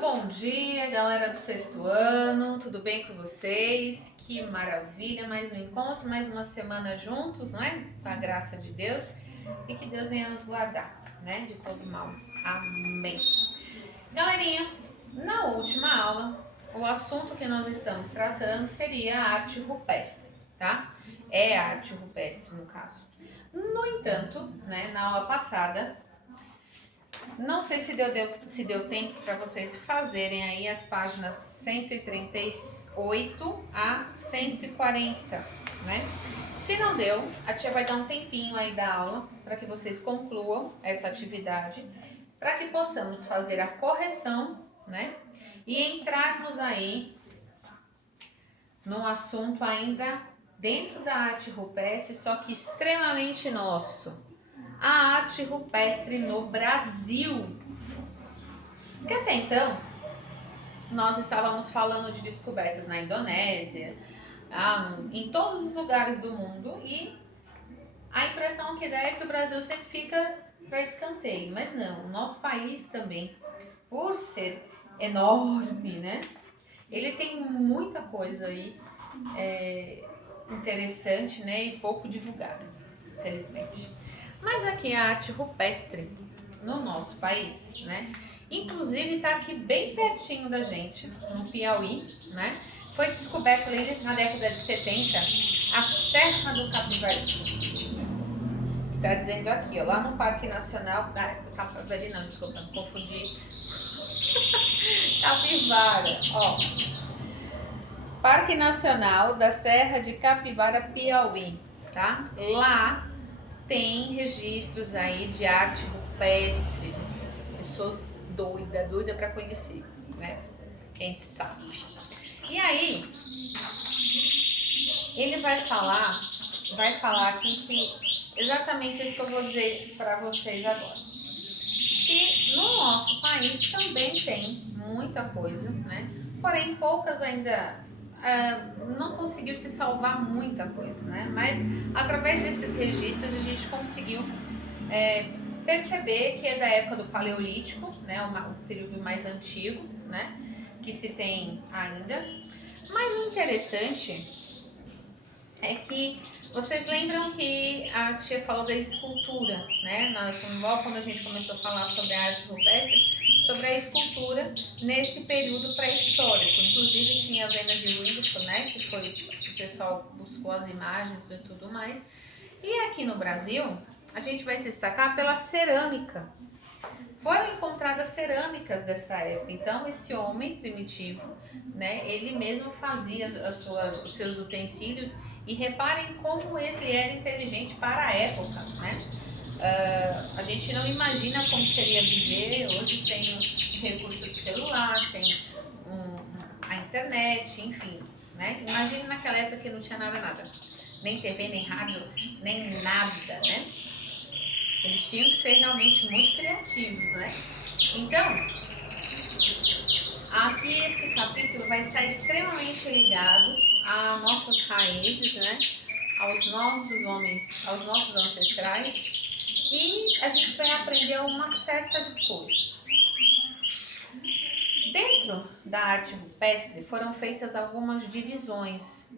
bom dia, galera do sexto ano, tudo bem com vocês? Que maravilha, mais um encontro, mais uma semana juntos, não é? Com a graça de Deus e que Deus venha nos guardar, né? De todo mal. Amém. Galerinha, na última aula, o assunto que nós estamos tratando seria a arte rupestre, tá? É a arte rupestre no caso. No entanto, né, na aula passada, não sei se deu tempo para vocês fazerem aí as páginas 138 a 140, né? Se não deu, a tia vai dar um tempinho aí da aula para que vocês concluam essa atividade, para que possamos fazer a correção, né? E entrarmos aí no assunto ainda dentro da arte rupestre, só que extremamente nosso. A arte rupestre no Brasil. Porque até então, nós estávamos falando de descobertas na Indonésia, em todos os lugares do mundo, e a impressão que dá é que o Brasil sempre fica para escanteio. Mas não, o nosso país também, por ser enorme, né? Ele tem muita coisa aí interessante, né? E pouco divulgada, infelizmente. Mas aqui a arte rupestre no nosso país, né? Inclusive está aqui bem pertinho da gente, no Piauí, né? Foi descoberto ali na década de 70 a Serra do Capivari. Está dizendo aqui, ó, lá no Parque Nacional do Capivari, não, desculpa, confundi. Capivara, ó. Parque Nacional da Serra de Capivara, Piauí, tá? Lá tem registros aí de arte rupestre. Eu sou doida para conhecer, né? Quem sabe. E aí, ele vai falar aqui que exatamente isso que eu vou dizer para vocês agora. Que no nosso país também tem muita coisa, né? Porém, poucas ainda não conseguiu se salvar muita coisa, né? Mas através desses registros a gente conseguiu perceber que é da época do Paleolítico, né? O período mais antigo, né? Que se tem ainda. Mas o interessante é que vocês lembram que a tia falou da escultura, né? Logo quando a gente começou a falar sobre a arte rupestre, sobre a escultura nesse período pré-histórico. Inclusive tinha Venas de Windsor, né? Que foi o pessoal buscou as imagens e tudo mais. E aqui no Brasil, a gente vai se destacar pela cerâmica. Foram encontradas cerâmicas dessa época. Então, esse homem primitivo, né? Ele mesmo fazia os seus utensílios. E reparem como ele era inteligente para a época, né? A gente não imagina como seria viver hoje sem o recurso do celular, sem a internet, enfim, né? Imagina naquela época que não tinha nada, nem TV, nem rádio, nem nada, né? Eles tinham que ser realmente muito criativos, né? Então, aqui esse capítulo vai estar extremamente ligado às nossas raízes, né? Aos nossos homens, aos nossos ancestrais, e a gente vai aprender uma certa de coisas. Dentro da arte rupestre foram feitas algumas divisões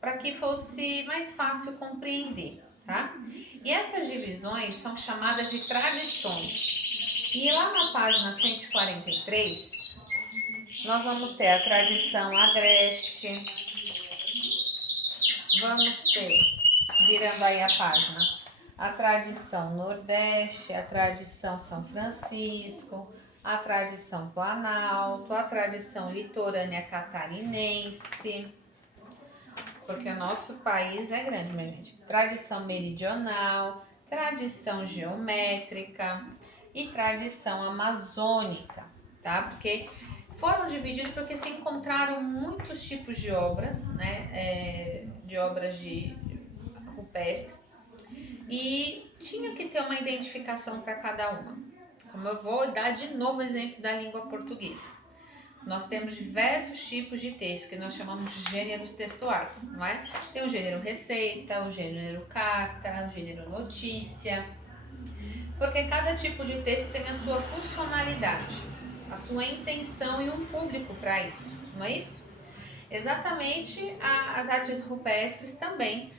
para que fosse mais fácil compreender, tá? E essas divisões são chamadas de tradições. E lá na página 143, nós vamos ter a tradição agreste, vamos ter, virando aí a página, a tradição nordeste, a tradição São Francisco, a tradição Planalto, a tradição litorânea catarinense, porque o nosso país é grande, minha gente. Tradição meridional, tradição geométrica e tradição amazônica, tá? Porque foram divididos porque se encontraram muitos tipos de obras, né? De obras de rupestre. E tinha que ter uma identificação para cada uma. Como eu vou dar de novo o exemplo da língua portuguesa. Nós temos diversos tipos de texto que nós chamamos de gêneros textuais, não é? Tem o gênero receita, o gênero carta, o gênero notícia, porque cada tipo de texto tem a sua funcionalidade. a sua intenção e um público para isso, não é isso? Exatamente, as artes rupestres também,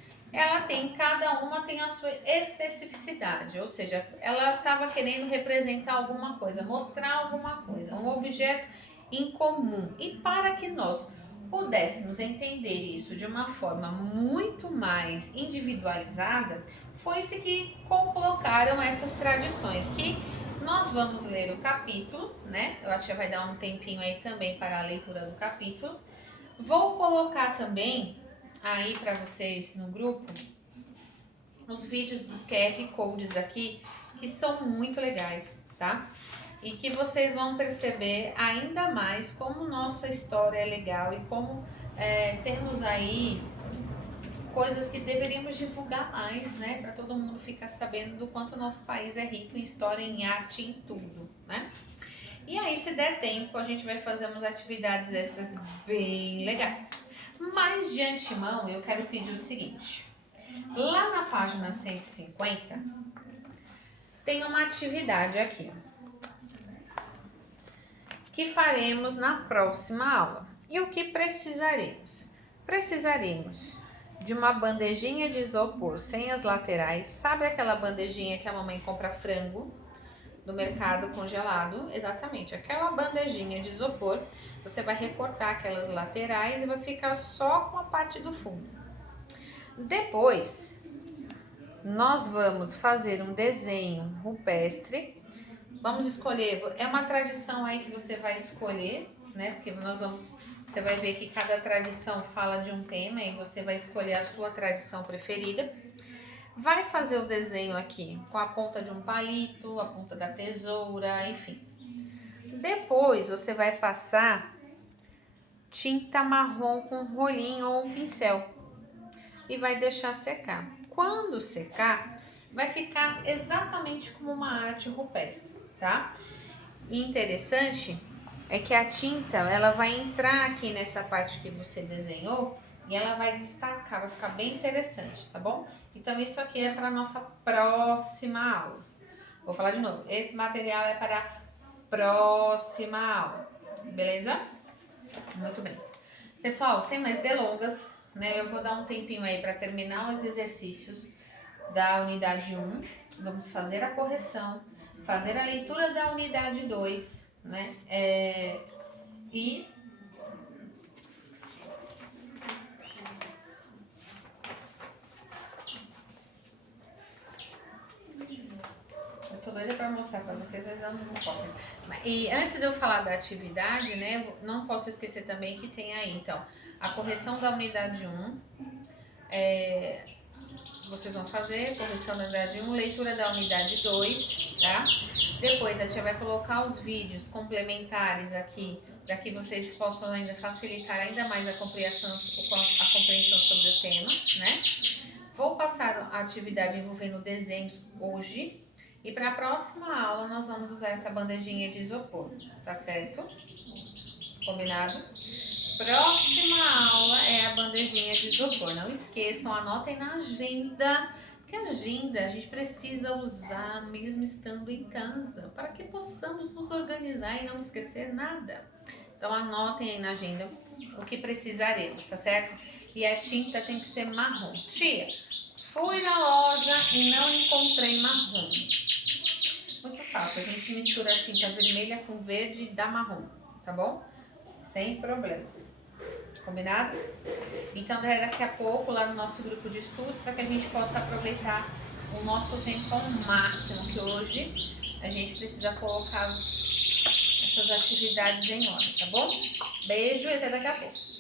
cada uma tem a sua especificidade, ou seja, ela estava querendo representar alguma coisa, mostrar alguma coisa, um objeto em comum. E para que nós pudéssemos entender isso de uma forma muito mais individualizada, foi-se que colocaram essas tradições, que nós vamos ler o capítulo, né? Eu acho que vai dar um tempinho aí também para a leitura do capítulo. Vou colocar também aí para vocês no grupo os vídeos dos QR Codes aqui, que são muito legais, tá? E que vocês vão perceber ainda mais como nossa história é legal e como temos aí coisas que deveríamos divulgar mais, né? Para todo mundo ficar sabendo do quanto o nosso país é rico em história, em arte, em tudo, né? E aí, se der tempo, a gente vai fazer umas atividades extras bem legais. Mas, de antemão, eu quero pedir o seguinte. Lá na página 150, tem uma atividade aqui, que faremos na próxima aula. E o que precisaremos? Precisaremos de uma bandejinha de isopor sem as laterais. Sabe aquela bandejinha que a mamãe compra frango do mercado congelado? Exatamente, aquela bandejinha de isopor. Você vai recortar aquelas laterais e vai ficar só com a parte do fundo. Depois, nós vamos fazer um desenho rupestre. Vamos escolher, é uma tradição aí que você vai escolher, né? Porque você vai ver que cada tradição fala de um tema e você vai escolher a sua tradição preferida. Vai fazer o desenho aqui com a ponta de um palito, a ponta da tesoura, enfim. Depois você vai passar tinta marrom com um rolinho ou um pincel e vai deixar secar. Quando secar, vai ficar exatamente como uma arte rupestre, tá? E interessante é que a tinta, ela vai entrar aqui nessa parte que você desenhou e ela vai destacar, vai ficar bem interessante, tá bom? Então, isso aqui é para a nossa próxima aula. Vou falar de novo. Esse material é para a próxima aula. Beleza? Muito bem. Pessoal, sem mais delongas, né? Eu vou dar um tempinho aí para terminar os exercícios da unidade 1. Vamos fazer a correção, fazer a leitura da unidade 2, né? E tô doida para mostrar para vocês, mas eu não posso. E antes de eu falar da atividade, né, não posso esquecer também que tem aí, então, a correção da unidade 1, vocês vão fazer correção da unidade 1, leitura da unidade 2, tá? Depois a tia vai colocar os vídeos complementares aqui, para que vocês possam ainda facilitar ainda mais a compreensão sobre o tema, né? Vou passar a atividade envolvendo desenhos hoje. E para a próxima aula, nós vamos usar essa bandejinha de isopor, tá certo? Combinado? Próxima aula é a bandejinha de isopor. Não esqueçam, anotem na agenda, porque a agenda a gente precisa usar mesmo estando em casa, para que possamos nos organizar e não esquecer nada. Então, anotem aí na agenda o que precisaremos, tá certo? E a tinta tem que ser marrom. Tia, fui na loja e não encontrei marrom. Muito fácil, a gente mistura a tinta vermelha com verde e dá marrom, tá bom? Sem problema. Combinado? Então, daqui a pouco, lá no nosso grupo de estudos, para que a gente possa aproveitar o nosso tempo ao máximo, que hoje a gente precisa colocar essas atividades em ordem, tá bom? Beijo e até daqui a pouco.